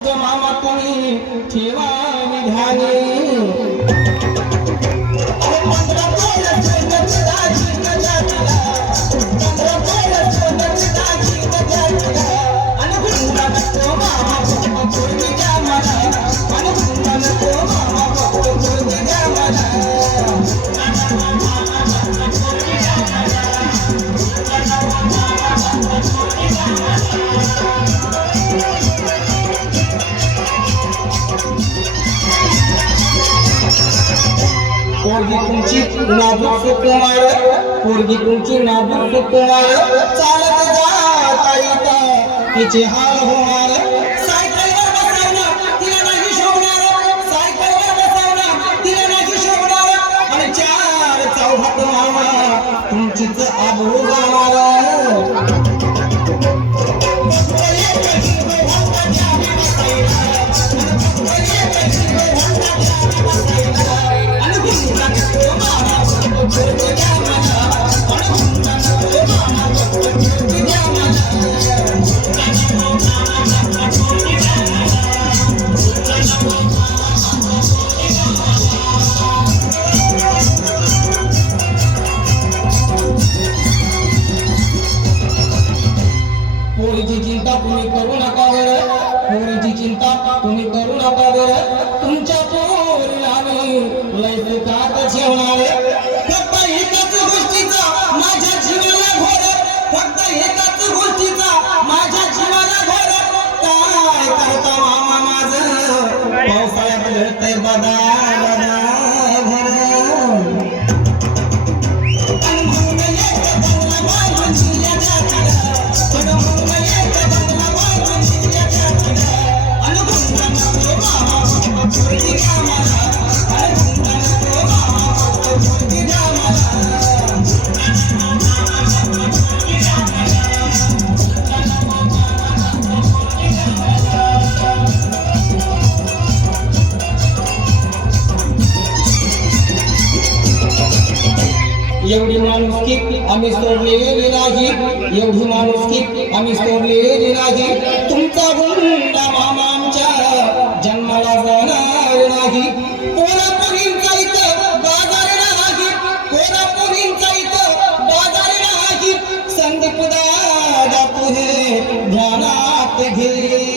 मामा तुम्ही ठेवा पोरगी तुमची नाजूक सुकुमार पोरगी तुमची नाजूक सुकुमार चालत जाता येता तिचे हाल होणार. सायकलवर बसवणं तिला नाही शोभणार. सायकलवर बसवणं तिला नाही शोभणार. आणि चार मामा तुमचीच आबरू जाणार. चिंता तुम्ही करू नका बरं तुमच्या पोरी मी लय कात ठेवणार फक्त एकाच गोष्टीचा माझ्या जीवाला घोर. फक्त एकाच गोष्टीचा माझ्या जीवाला घोर. काय करता मामा माझ? पावसाळ्यात घडतंय बदा एवढी माणुसकी आम्ही सोडलेली नाही एवढी माणुसकी आम्ही सोडलेली नाही तुमचा गुंडा मामा आमच्या जन्माला जाणार नाही. कोणापुरींचा इथं बाजार नाही. कोणापुरींचा इथं बाजार नाही. संदीप दादा तुझे ध्यानात घे